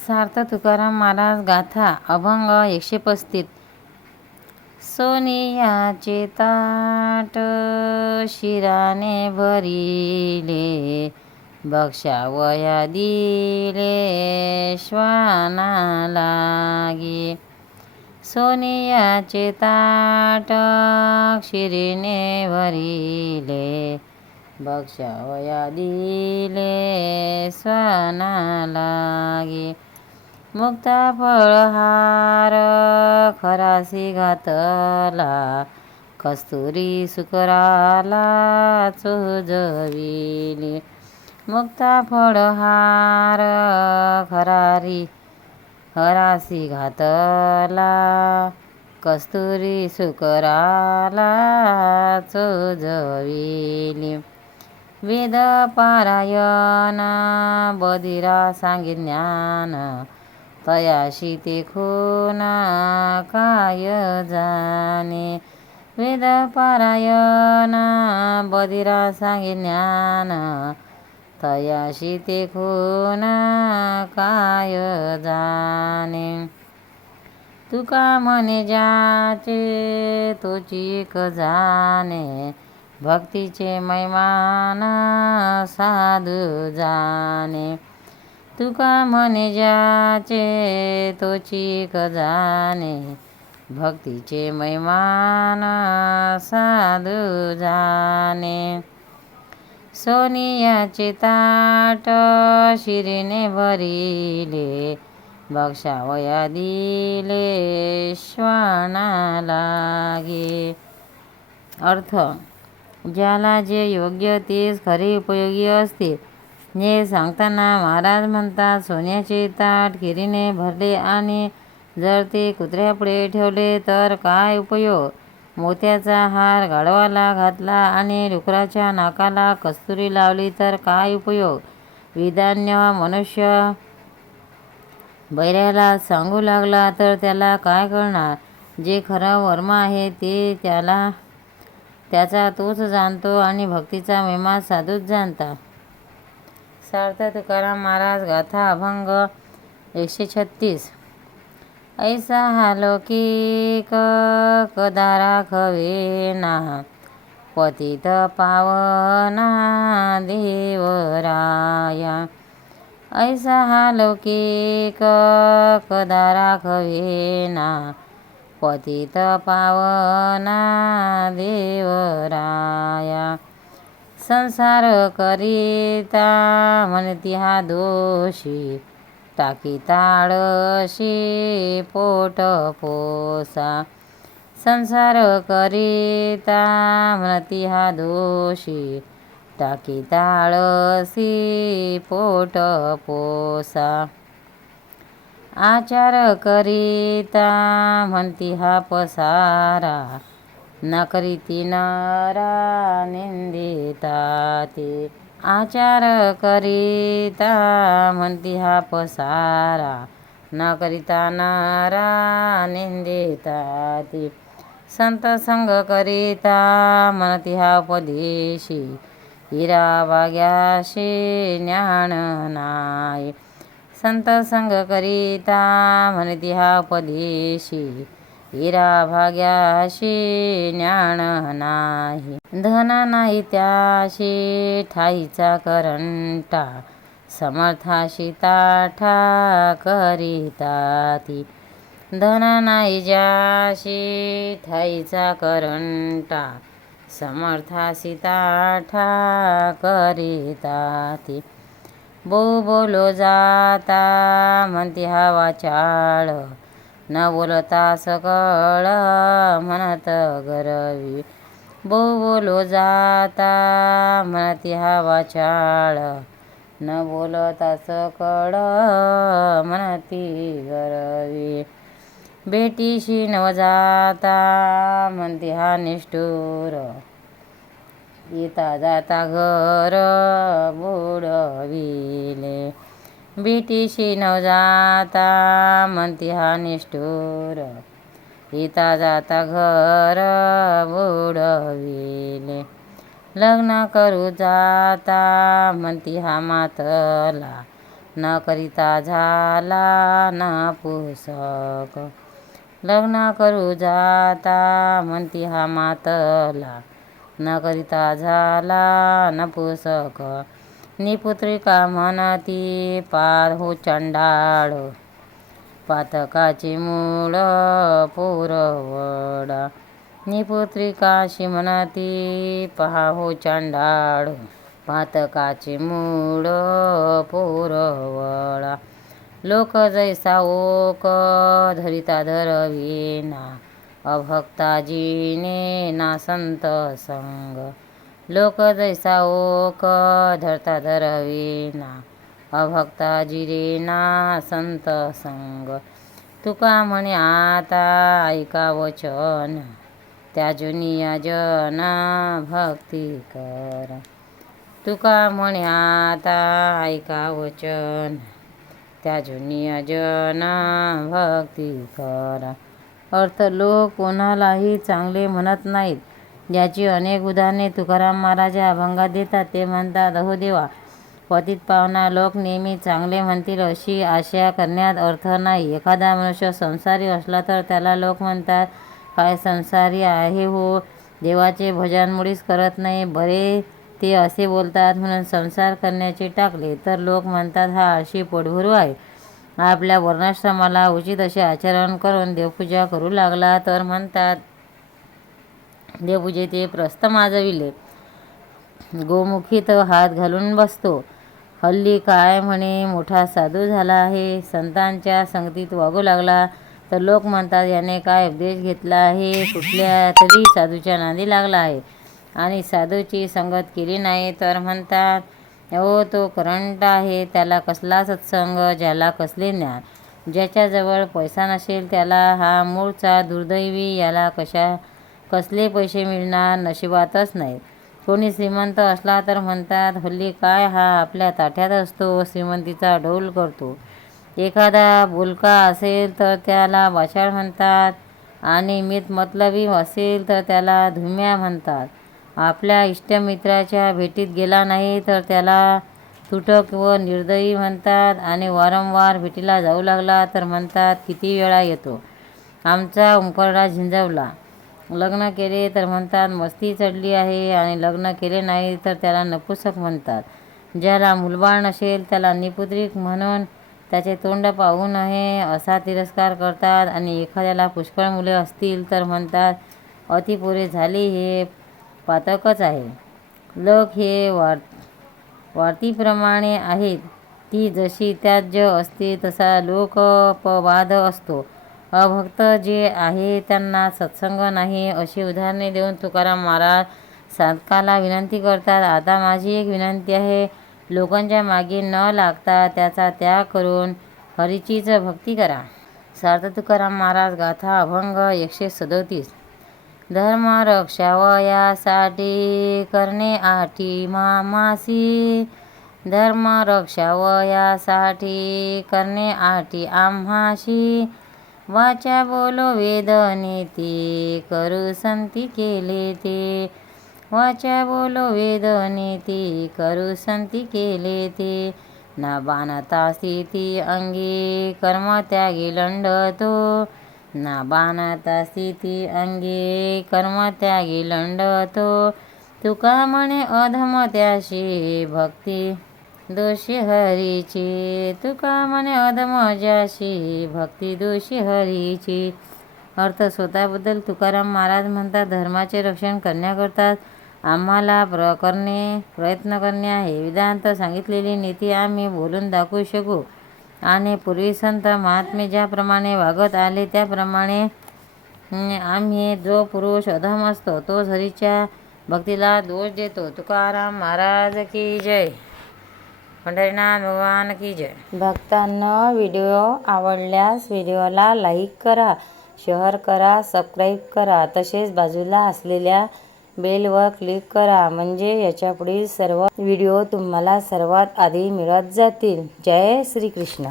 सार्थ तुकाराम महाराज गाथा अभंग एकशे पस्तीस. सोनियाचे ताट शिराने भरिले बक्षावया दिले श्वाना लागे. सोनियाचे ताट शिरीने भरिले बक्षावया दिले स्वाना लागे. मुक्ता फळहार खरासी घातला कस्तुरी सुकराला चोजविली मुक्ता फळहार खरारी हरासी घातला कस्तुरी सुकराला चोजविली वेद पारायण बदिरा सांगे ज्ञान तयाशी ना काय जाने। वेदपारायणा बदिरा सागे ज्ञान तयाशी ना काय जाने। तुका मने जाचे तो चिक जाने। भक्तीचे मैमान साधू जाने। तुका म्हणे ज्याचे तोची खजाने. भक्तीचे मैमान साधू जाने सोनियाचे ताट शिरीने भरिले बक्षावया दिले श्वाना लागे. अर्थ ज्याला जे योग्य तेच खरे उपयोगी असते हे सांगताना महाराज म्हणतात सोन्याचे ताट खिरीने भरले आणि जर ते कुत्र्यापुढे ठेवले तर काय उपयोग? मोत्याचा हार गाढवाला घातला आणि डुकराच्या नाकाला कस्तुरी लावली तर काय उपयोग? विधान्य मनुष्य बैऱ्याला सांगू लागला तर त्याला काय कळणार? जे खरं वर्म आहे ते त्याला त्याचा तोच जाणतो आणि भक्तीचा महिमा साधूच जाणता. सार्थ तुकाराम महाराज गाथा अभंग एकशे छत्तीस. ऐसा हा लौकिक कदा ना पतित पावना देवराया. ऐसा हा लौकिक कदा ना पतित पावना देवराया. संसार करिता म्हणती हा दोषी टाकी ताळशी पोट पोसा संसार करिता म्हणती हा दोषी टाकी ताळसी पोट पोसा आचार करिता म्हणती हा पसारा नकरीती नारा नरा निंदिता ते आचार करिता म्हणती हा पसारा. न करिता नरा निंदिता ते संत संग करिता म्हणती हा उपदेशी. हिरा वाग्याशी ज्ञान नाय संत संग करिता म्हणती हा उपदेशी. हिरा भाग्याशी ज्ञान नाही धना नाही त्याशी ठाईचा करंटा समर्थाशी ताठा करिता ती. धना नाही ज्याशी ठाईचा करंटा समर्थाशी ताठा करिता ती. बो बोलो जाता म्हणती हा वाचाळ न बोलता सकळ म्हणत गरवी. बहु बोलो जाता म्हणती हा वाचाळ न बोलता सकळ म्हणती गरवी. बेटीशी न जाता म्हणती हा निष्ठूर. येता जाता घर बुडविले. बेटीशी नवजाता जाता म्हणती हा निष्ठूर येता जाता घर बुडविले. लग्न करू जाता म्हणती हा मातला. न करिता झाला न पुसक. लग्न करू जाता म्हणती हा मातला. न करिता झाला न पुसक. निपुत्रिका म्हणती पार हो चंडाळ. पातकाची मूळ पोरवडा. निपुत्रिकाशी म्हणती पहा हो चांडाळ. पातकाचे मूळ पोरवळा लोक जैसा ओक धरिता धरविना. अभक्ताजीने ना संत संग. लोक जैसा ओक धरता धरविना अभक्ता ना संत संग. तुका म्हणे आता ऐका वचन त्या जुनिया जना भक्ती कर. तुका म्हणे आता ऐका वचन त्या जुनिया जना भक्ती कर. अर्थ लोक कोणालाही चांगले म्हणत नाहीत. ज्याची अनेक उदाहरणे तुकाराम महाराज या अभंगात देतात ते म्हणतात अहो देवा पतित पावना लोक नेहमी चांगले म्हणतील अशी आशा करण्यात अर्थ नाही. एखादा मनुष्य संसारी असला तर त्याला लोक म्हणतात काय संसारी आहे हो? देवाचे भजन मुळीच करत नाही. बरे ते असे बोलतात म्हणून संसार करण्याचे टाकले. तर लोक म्हणतात हा आळशी पोटभरू आहे. आपल्या वर्णाश्रमाला उचित असे आचरण करून देवपूजा करू लागला. तर म्हणतात देवपूजे ते प्रस्थ माजविले. गोमुखीत हात घालून बसतो. हल्ली काय म्हणे मोठा साधू झाला आहे. संतांच्या संगतीत वागू लागला. तर लोक म्हणतात याने काय उपदेश घेतला आहे? कुठल्या तरी साधूच्या नांदी लागला आहे. आणि साधूची संगत केली नाही तर म्हणतात हो तो करंट आहे. त्याला कसला सत्संग ज्याला कसले ज्ञान? ज्याच्याजवळ पैसा नसेल त्याला हा मूळचा दुर्दैवी याला कशा कसले पैसे मिळणार नशिबातच नाही. कोणी श्रीमंत असला तर म्हणतात हल्ली काय हा आपल्या ताठ्यात असतो श्रीमंतीचा डौल करतो. एखादा बोलका असेल तर त्याला वाचाळ म्हणतात आणि मित मतलबी असेल तर त्याला धुम्या म्हणतात. आपल्या इष्टमित्राच्या भेटीत गेला नाही तर त्याला तुटक व निर्दयी म्हणतात आणि वारंवार भेटीला जाऊ लागला तर म्हणतात किती वेळा येतो. आमचा उंपरडा झिंजवला. लग्न केले तर म्हणतात मस्ती चढली आहे आणि लग्न केले नाही तर त्याला नपुसक म्हणतात. ज्याला मुलबाळ नसेल त्याला निपुत्रिक म्हणून त्याचे तोंड पाहू नये असा तिरस्कार करतात. आणि एखाद्याला पुष्कळ मुले असतील तर म्हणतात अतिपुरे झाले हे पातकच आहे. लग हे वार वाढतीप्रमाणे आहेत. ती जशी त्याज्य असते तसा लोकपवाद असतो. अभक्त जे आहे त्यांना सत्संग नाही अशी उदाहरणे देऊन तुकाराम महाराज साधकाला विनंती करतात. आता माझी एक विनंती आहे लोकांच्या मागे न लागता त्याचा त्याग करून हरीचीच भक्ती करा. सार्थ तुकाराम महाराज गाथा अभंग एकशे सदोतीस. धर्म रक्षावयासाठी करणे आठी मामासी. धर्म रक्षावयासाठी करणे आठी आम्हाशी. वाचा बोलो वेद नीती करू संती केले ते. वाचा बोलो वेद नीती करू संती केले ते. ना बाणता स्थिती अंगी कर्म त्यागी लंडतो. ना बाणता स्थिती अंगी कर्म त्यागी लंडतो. तुका म्हणे अधम त्याशी भक्ती. दोषी हरीची तुका म्हणे अधम भक्ती दोषी हरीची अर्थ स्वतःबद्दल तुकाराम महाराज म्हणतात धर्माचे रक्षण करण्याकरता आम्हाला प्र करणे प्रयत्न करणे आहे. वेदांत सांगितलेली नीती आम्ही बोलून दाखवू शकू. आणि पूर्वी संत महात्मे ज्याप्रमाणे वागत आले त्याप्रमाणे आम्ही जो पुरुष अधम असतो तो हरीच्या भक्तीला दोष देतो. तुकाराम महाराज की जय. पंढरीनाथ भगवान की जय. भक्तांना व्हिडिओ आवडल्यास व्हिडिओला लाईक करा शेअर करा सबस्क्राईब करा. तसेच बाजूला असलेल्या बेलवर क्लिक करा म्हणजे याच्यापुढील सर्व व्हिडिओ तुम्हाला सर्वात आधी मिळत जातील. जय श्रीकृष्ण.